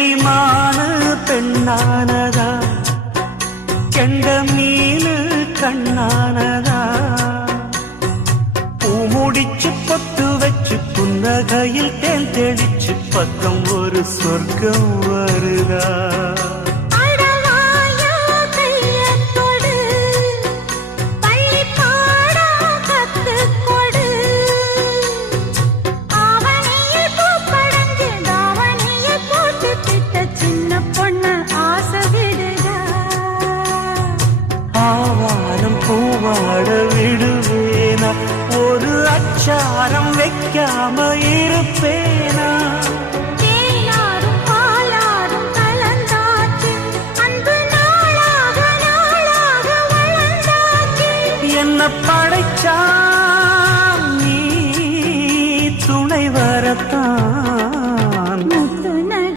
கிளிமான பெண்ணானதா, கெண்ட மீனு கண்ணானதா, பூ முடிச்சு பொட்டு வச்சு புன்னகையில் தேன் தெளிச்சு பக்கம் ஒரு சொர்க்கம் வருதா.